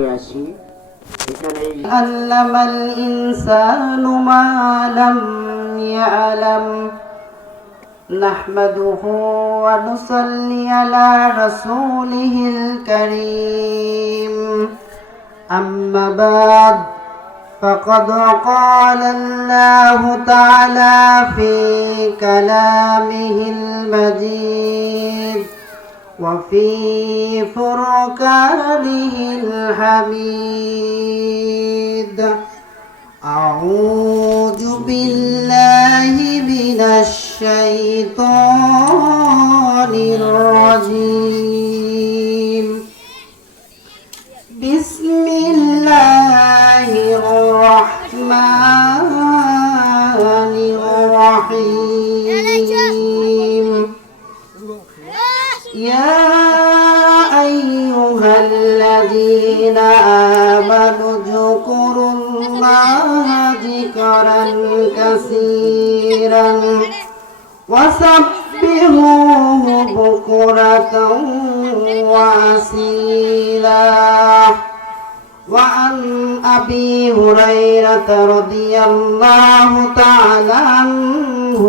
করে আসি। এখানেই আল্লামাল ইনসানু মা লাম ইয়ালাম নাহমাদুহু ওয়া নুসাল্লি আলা রাসূলিহিল কারীম আম্মা বা'দ فقد قال الله تعالى في كلامه المجيد وفي فرقانه الحميد أعوذ بالله من الشيطان الرجيم بسم الله الرحمن الرحيم يا أيها الذين آمنوا اذكروا الله ذكرا كثيرا وسبحوه بكرة وأصيلا وعن أبي هريرة رضي الله تعالى عنه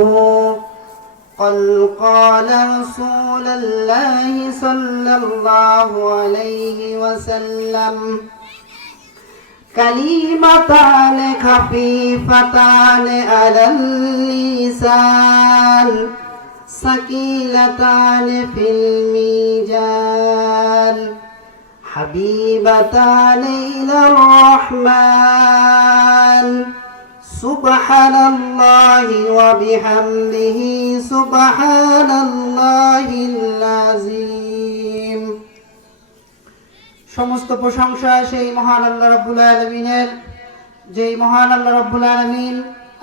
قال رسول الله صلى الله عليه وسلم كلمتان خفيفتان على اللسان ثقيلتان في الميزان حبيبتان إلى الرحمن سبحان الله وبحمده سبحان الله العظيم। সমস্ত প্রশংসা সেই মহান আল্লাহ রাব্বুল আলামিনের, যেই মহান আল্লাহ রাব্বুল আলামিন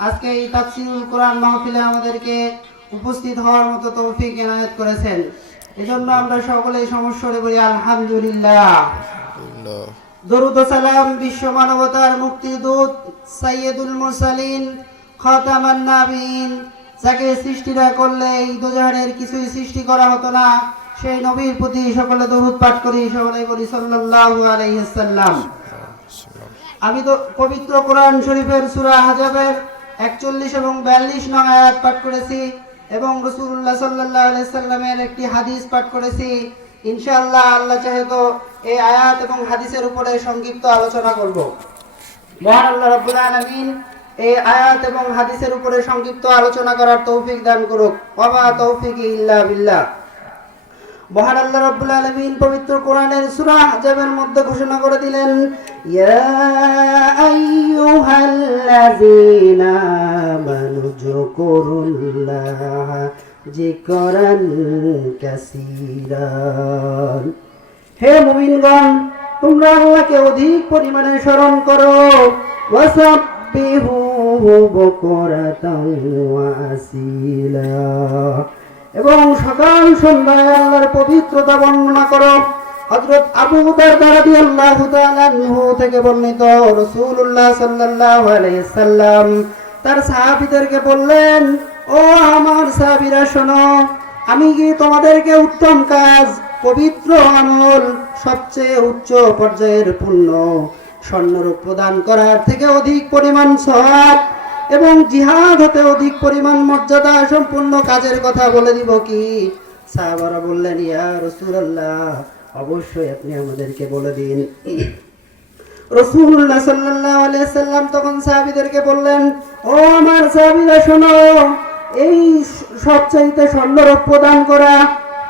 আজকে এই তাফসীরুল কোরআন মাহফিলে আমাদেরকে উপস্থিত হওয়ার মতো তৌফিক এনায়েত করেছেন। এজন্য আমরা সকলেই সমস্বরে বলি আলহামদুলিল্লাহ। দরুদ ও সালাম বিশ্ব মানবতার মুক্তির দূত সাইয়্যিদুল মুরসালিন খাতামান নাবিয়িন, যাকে সৃষ্টি না করলে এই দুজাহানের কিছুই সৃষ্টি করা হতো না, সেই নবীর প্রতি সকলে দরুদ পাঠ করি, সকলে বলি সাল্লাল্লাহু আলাইহি ওয়াসাল্লাম। আমি তো পবিত্র কোরআন শরীফের সূরা আহজাবের 41 এবং 42 নং আয়াত পাঠ করেছি এবং রাসূলুল্লাহ সাল্লাল্লাহু আলাইহি ওয়াসাল্লামের একটি হাদিস পাঠ করেছি। ইনশাআল্লাহ আল্লাহ চাহে তো এই আয়াত এবং হাদিসের উপরে সংক্ষিপ্ত আলোচনা করব। মহান আল্লাহ রাব্বুল আলামিন এই আয়াত এবং হাদিসের উপরে সংক্ষিপ্ত আলোচনা করার তৌফিক দান করুক। ওয়া মা তৌফিকি ইল্লা বিল্লাহ। মহান আল্লাহ রাব্বুল আলামিন পবিত্র কোরআনের সূরা আহজাবের মধ্যে ঘোষণা করে দিলেন, ইয়া আইয়ুহাল্লাযীনা আমানু যকুরুল্লাহ যিকরান কাসীরা। হে মুমিনগণ, তোমরা আল্লাহকে অধিক পরিমাণে স্মরণ করো। ওয়াসাব্বিহুহু বুকরাতান ওয়া আসীলা, এবং সকাল সন্ধ্যায় আল্লাহর পবিত্রতা বর্ণনা করো। হযরত আবু দারদা রাদিয়াল্লাহু তাআলা আনহু থেকে বর্ণিত, রাসূলুল্লাহ সাল্লাল্লাহু আলাইহি সাল্লাম তার সাহাবীদেরকে বললেন, ও আমার সাহাবীরা শোনো, আমি কি তোমাদেরকে উত্তম কাজ, পবিত্র আমল, সবচেয়ে উচ্চ পর্যায়ের পুণ্য, স্বর্ণরূপ প্রদান করার থেকে অধিক পরিমাণ সওয়াব এবং জিহাদ হতে অধিক পরিমাণ মর্যাদা সম্পূর্ণ কাজের কথা বলে দিব কি? সাহাবারা বললেন, ইয়া রাসূলুল্লাহ, অবশ্যই আপনি আমাদেরকে বলে দিন। রাসূলুল্লাহ সাল্লাল্লাহু আলাইহি সাল্লাম তখন সাহাবীদেরকে বললেন, ও আমার সাহাবীরা শোনো, এই সবচাইতে স্বর্ণরূপ প্রদান করা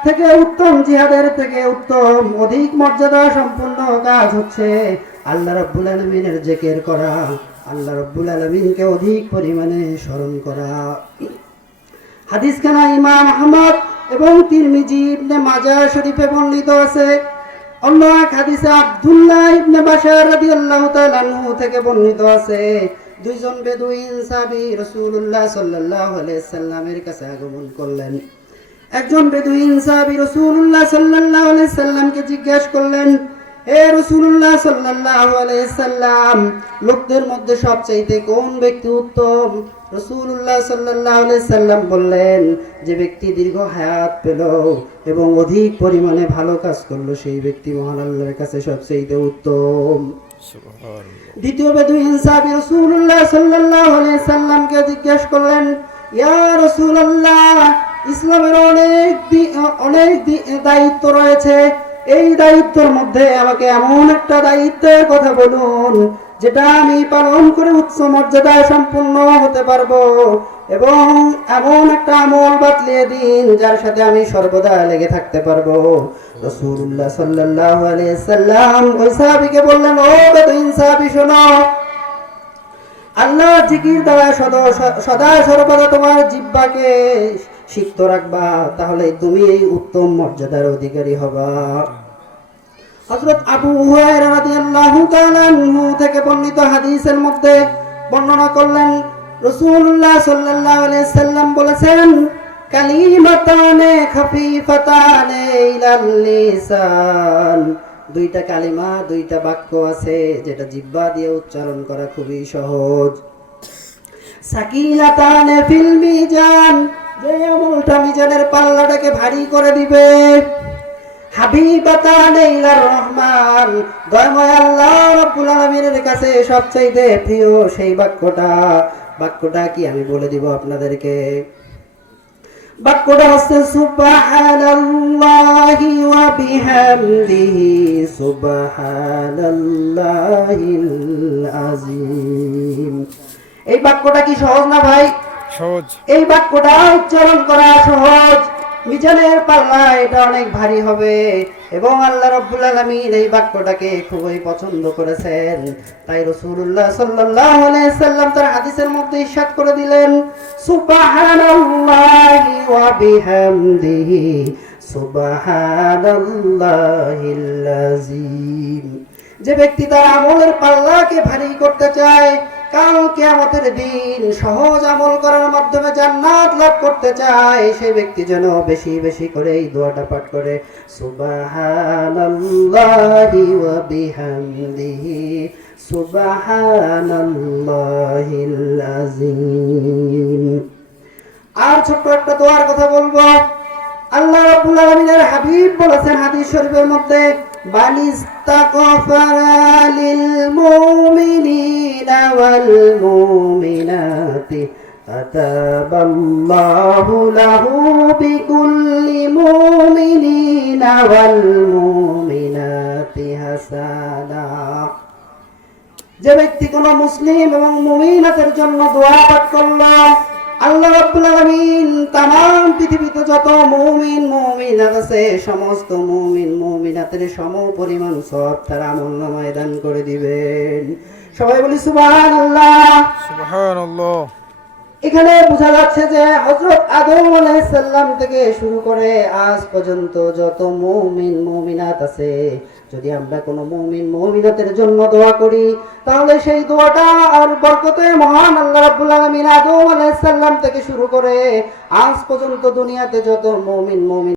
থেকে উত্তম, জিহাদের থেকে উত্তম, অধিক মর্যাদা সম্পূর্ণ কাজ হচ্ছে আল্লাহ রাব্বুল আলামিনের জিকির করা, আল্লাহ রাব্বুল আলামিনকে অধিক পরিমাণে স্মরণ করা। হাদিসখানা ইমাম আহমদ এবং তিরমিজি ইবনে মাজাহ শরীফে বর্ণিত আছে। অন্য এক হাদিসে আব্দুল্লাহ ইবনে বাশার রাদিয়াল্লাহু তাআলা আনহু থেকে বর্ণিত আছে, দুইজন বেদুইন সাহাবী রাসূলুল্লাহ সাল্লাল্লাহু আলাইহি সাল্লামের কাছে আগমন করলেন। একজন বেদুইন সাহাবী রাসূলুল্লাহ সাল্লাল্লাহু আলাইহি সাল্লামকে জিজ্ঞাসা করলেন, হে রাসূলুল্লাহ সাল্লাল্লাহু আলাইহি সাল্লাম, লোকদের মধ্যে সবচাইতে কোন ব্যক্তি উত্তম? রাসূলুল্লাহ সাল্লাল্লাহু আলাইহি সাল্লাম বললেন, যে ব্যক্তি দীর্ঘ হায়াত পেল এবং অধিক পরিমাণে ভালো কাজ করলো সেই ব্যক্তি মহান আল্লাহর কাছে সবচাইতে উত্তম। দ্বিতীয় বেদুইন সাহাবী রাসূলুল্লাহ সাল্লাল্লাহু আলাইহি সাল্লামকে জিজ্ঞেস করলেন, ইয়া রাসূলুল্লাহ, ইসলামের অনেক দায়িত্ব রয়েছে, এই দায়িত্বের মধ্যে আমাকে এমন একটা দায়িত্বের কথা বলুন যেটা আমি পালন করে উচ্চ মর্যাদা সম্পূর্ণ হতে পারবো, এবং এমন একটা আমল বাতলিয়ে দিন যার সাথে আমি সর্বদা লেগে থাকতে পারবো। রাসূলুল্লাহ সাল্লাল্লাহু আলাইহি সাল্লাম ওই সাহাবীকে বললেন, ও বেদুইন সাহাবী শোনো, আল্লাহর জিকির দ্বারা সদা সর্বদা তোমার জিহ্বাকে সিক্ত রাখবা, তাহলে তুমি এই উত্তম মর্যাদার অধিকারী হবা। হযরত আবু হুরায়রা রাদিয়াল্লাহু তাআলা আনহু থেকে বর্ণিত হাদিসের মধ্যে বর্ণনা করলেন, রাসূলুল্লাহ সাল্লাল্লাহু আলাইহি সাল্লাম বলেছেন, কালিমাতানে খাফিফাতানে ইলাল লিসান, দুইটা কালিমা, দুইটা বাক্য আছে যেটা জিহ্বা দিয়ে উচ্চারণ করা খুবই সহজ। সাকিলাতানে ফিল মিজান, যে আমলটা মিজানের পাল্লাটাকে ভারী করে দিবে। হাবিবাতানে ইলার রহমান, দয়াময় আল্লাহ রাব্বুল আলামিনের কাছে সবচেয়ে প্রিয় সেই বাক্যটা কি আমি বলে দিব আপনাদেরকে। বাক্যটা হচ্ছে সুবহানাল্লাহি ওয়া বিহামদিহি সুবহানাল্লাহিল আযীম। এই বাক্যটা কি সহজ না ভাই? সহজ। এই বাক্যটা উচ্চারণ করা সহজ, মিজানের পাল্লা এটা অনেক ভারী হবে, এবং আল্লাহ রাব্বুল আলামিন এই বাক্যটাকে খুবই পছন্দ করেছেন। তাই রাসূলুল্লাহ সাল্লাল্লাহু আলাইহি সাল্লাম তার হাদিসের মধ্যে ইরশাদ করে দিলেন, সুবহানাল্লাহি ওয়া বিহামদিহি সুবহানাল্লাহিল আযীম। যে ব্যক্তি তার আমলের পাল্লাকে ভারী করতে চায়, কাল কিয়ামতের দিন সহজ আমল করার মাধ্যমে জান্নাত লাভ করতে চায়, সেই ব্যক্তি যেন বেশি বেশি করে এই দোয়াটা পাঠ করে, সুবহানাল্লাহি ওয়া বিহামদিহি সুবহানাল্লাহিল আযীম। আর ছোট্ট একটা দোয়ার কথা বলবো। আল্লাহ রাব্বুল আলামিনের হাবিব বলেছেন হাদিস শরীফের মধ্যে, বানিস্তাগফারা লিল মুমিনিনা ওয়াল মুমিনাতি কাতাবাল্লাহু লাহু বিকুল্লি মুমিনিনা ওয়াল মুমিনাতি হাসানা। যে ব্যক্তি কোনো মুসলিম এবং মুমিনাতের জন্য দোয়া পাঠ করলো, আল্লাহ রাব্বুল আলামিন तमाम পৃথিবীতে যত মুমিন মুমিনাত আছে সমস্ত মুমিন মুমিনাতের সম পরিমাণ সওয়াব তার আমলনামায় দান করে দিবেন। সবাই বলি সুবহানাল্লাহ। সুবহানাল্লাহ। এখানে বোঝা যাচ্ছে যে হযরত আদম আলাইহিস সালাম থেকে শুরু করে আজ পর্যন্ত যত মুমিন মুমিনাত আছে, যদি আমরা কোনো মুমিন মুমিনাতের জন্য দোয়া করি, তাহলে সেই দোয়াটা আর বরকতে মহান আল্লাহ রাব্বুল আলামিন আদম আলাইহিস সালাম থেকে শুরু করে আজ পর্যন্ত দুনিয়াতে যত মুমিন মুমিন